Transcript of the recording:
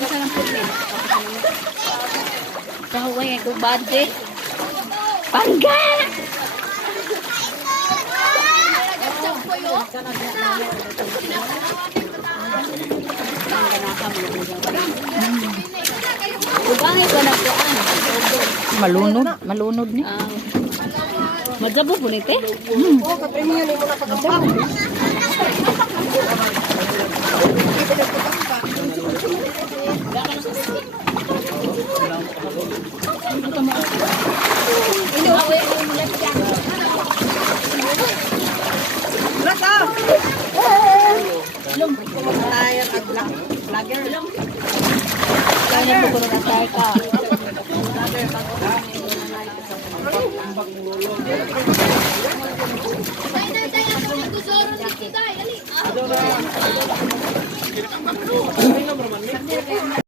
Isa lang po niya. Kahuway nga ko budget. Pangga! Ubangay ko na po Malunod. Malunod ni. Madjabo po nite? Oo, kaprengan mo na pagkakam. Rasa! Lum, kumatayan at vlogger. Kaya po ko na tayo ka. Dai,